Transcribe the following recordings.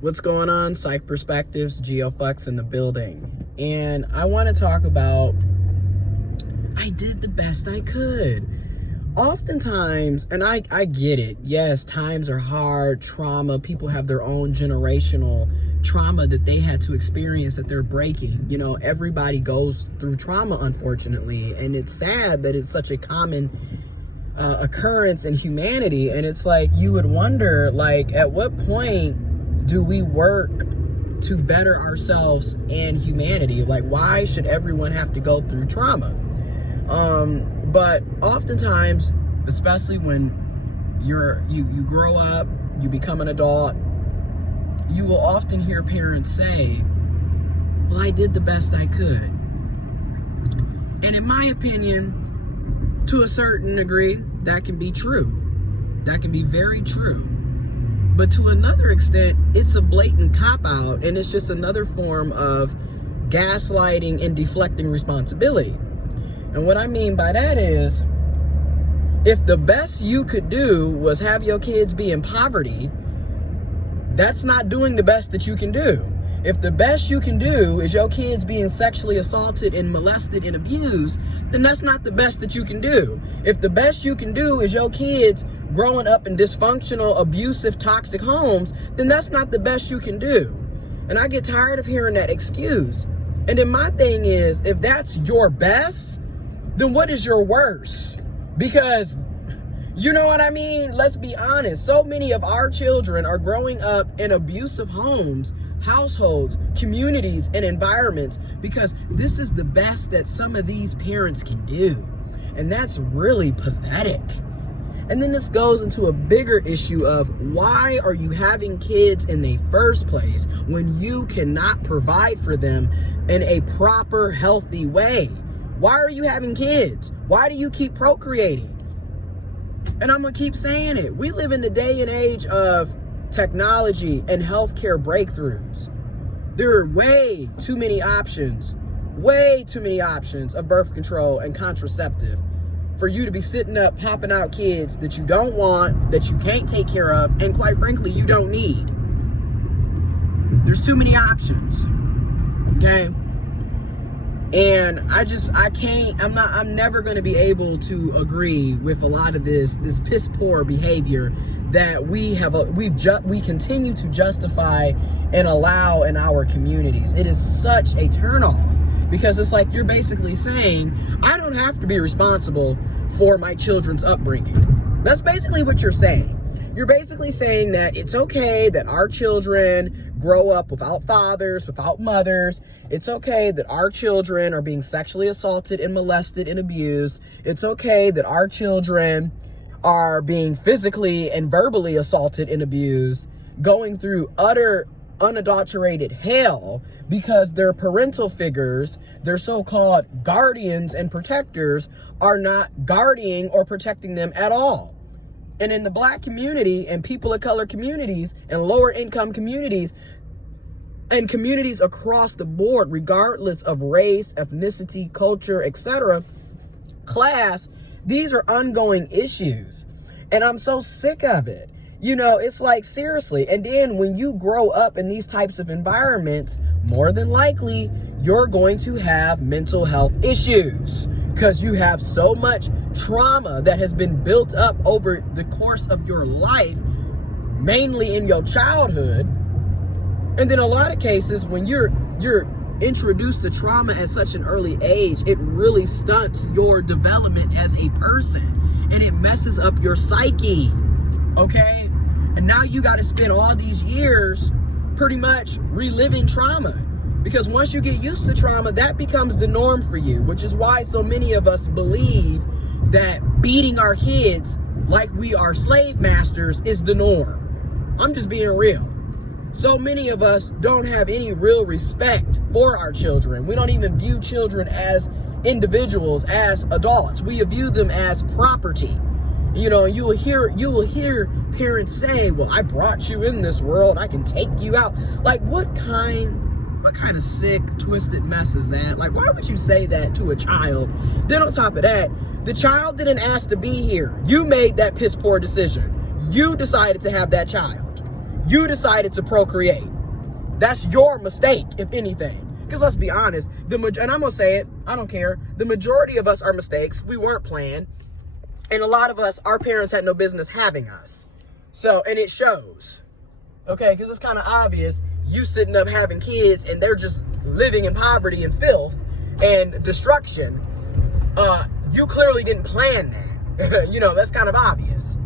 What's going on? Psych Perspectives, GeoFux in the building. And I want to talk about, I did the best I could. Oftentimes, and I get it, yes, times are hard, trauma, people have their own generational trauma that they had to experience that they're breaking. You know, everybody goes through trauma, unfortunately, and it's sad that it's such a common occurrence in humanity. And it's like, you would wonder, like, at what point do we work to better ourselves and humanity? Like, why should everyone have to go through trauma? But oftentimes, especially when you grow up, you become an adult, you will often hear parents say, well, I did the best I could. And in my opinion, to a certain degree, that can be true. That can be very true. But to another extent, it's a blatant cop-out, and it's just another form of gaslighting and deflecting responsibility. And what I mean by that is, if the best you could do was have your kids be in poverty, that's not doing the best that you can do. If the best you can do is your kids being sexually assaulted and molested and abused, then that's not the best that you can do. If the best you can do is your kids growing up in dysfunctional, abusive, toxic homes, then that's not the best you can do. And I get tired of hearing that excuse. And then my thing is, if that's your best, then what is your worst? Because, you know what I mean? Let's be honest. So many of our children are growing up in abusive homes, households, communities, and environments because this is the best that some of these parents can do. And that's really pathetic. And then this goes into a bigger issue of, why are you having kids in the first place when you cannot provide for them in a proper, healthy way? Why are you having kids? Why do you keep procreating? And I'm going to keep saying it. We live in the day and age of technology and healthcare breakthroughs. There are way too many options of birth control and contraceptive for you to be sitting up popping out kids that you don't want, that you can't take care of, and quite frankly, you don't need. There's too many options, okay? And I'm never going to be able to agree with a lot of this piss poor behavior that we continue to justify and allow in our communities. It is such a turnoff, because it's like you're basically saying, I don't have to be responsible for my children's upbringing. That's basically what you're saying. You're basically saying that it's okay that our children grow up without fathers, without mothers. It's okay that our children are being sexually assaulted and molested and abused. It's okay that our children are being physically and verbally assaulted and abused, going through utter unadulterated hell because their parental figures, their so-called guardians and protectors, are not guarding or protecting them at all. And in the Black community and people of color communities and lower income communities and communities across the board, regardless of race, ethnicity, culture, etc., class, these are ongoing issues. And I'm so sick of it. You know, it's like, seriously. And then when you grow up in these types of environments, more than likely, you're going to have mental health issues because you have so much trauma that has been built up over the course of your life, mainly in your childhood. And then a lot of cases, when you're introduced to trauma at such an early age, it really stunts your development as a person, and it messes up your psyche, okay? And now you got to spend all these years pretty much reliving trauma, because once you get used to trauma, that becomes the norm for you, which is why so many of us believe that beating our kids like we are slave masters is the norm. I'm just being real. So many of us don't have any real respect for our children. We don't even view children as individuals, as adults. We view them as property. You know, you will hear parents say, well, I brought you in this world, I can take you out. Like, what kind of sick, twisted mess is that? Like, why would you say that to a child? Then on top of that, the child didn't ask to be here. You made that piss poor decision. You decided to have that child. You decided to procreate. That's your mistake, if anything. Because let's be honest, and I'm going to say it, I don't care. The majority of us are mistakes. We weren't planned. And a lot of us, our parents had no business having us. So, and it shows. Okay, because it's kind of obvious. You sitting up having kids and they're just living in poverty and filth and destruction. You clearly didn't plan that. That's kind of obvious.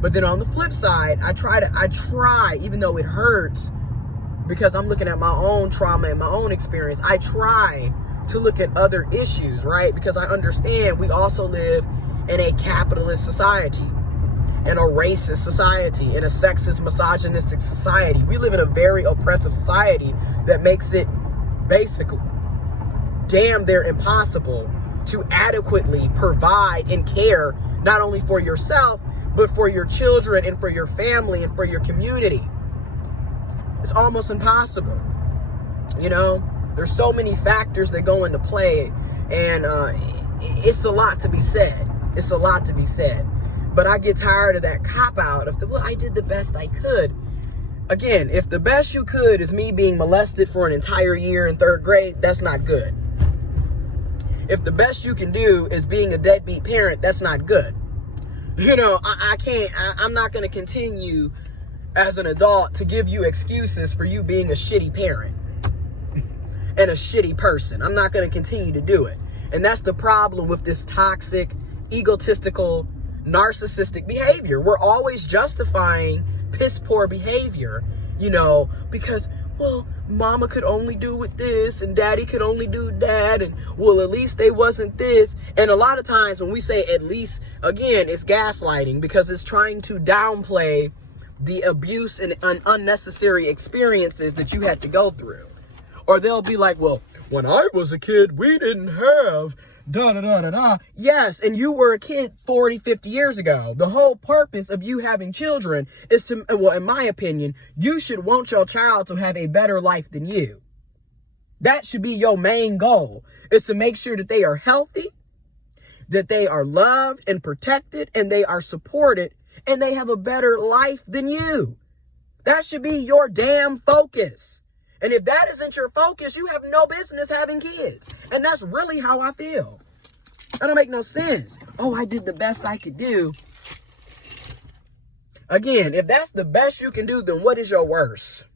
But then on the flip side, I try, even though it hurts, because I'm looking at my own trauma and my own experience, I try to look at other issues, right? Because I understand we also live in a capitalist society, in a racist society, in a sexist, misogynistic society. We live in a very oppressive society that makes it basically damn near impossible to adequately provide and care not only for yourself, but for your children and for your family and for your community. It's almost impossible. There's so many factors that go into play, and it's a lot to be said. It's a lot to be said. But I get tired of that cop-out of I did the best I could. Again, if the best you could is me being molested for an entire year in 3rd grade, that's not good. If the best you can do is being a deadbeat parent, that's not good. I'm not going to continue as an adult to give you excuses for you being a shitty parent and a shitty person. I'm not going to continue to do it. And that's the problem with this toxic, egotistical, narcissistic behavior. We're always justifying piss poor behavior, because, well, mama could only do with this and daddy could only do that, and well, at least they wasn't this. And a lot of times when we say at least, again, it's gaslighting, because it's trying to downplay the abuse and unnecessary experiences that you had to go through. Or they'll be like, well, when I was a kid, we didn't have da-da-da-da-da. Yes, and you were a kid 40, 50 years ago. The whole purpose of you having children is to, well, in my opinion, you should want your child to have a better life than you. That should be your main goal, is to make sure that they are healthy, that they are loved and protected, and they are supported, and they have a better life than you. That should be your damn focus. And if that isn't your focus, you have no business having kids. And that's really how I feel. That don't make no sense. Oh, I did the best I could do. Again, if that's the best you can do, then what is your worst?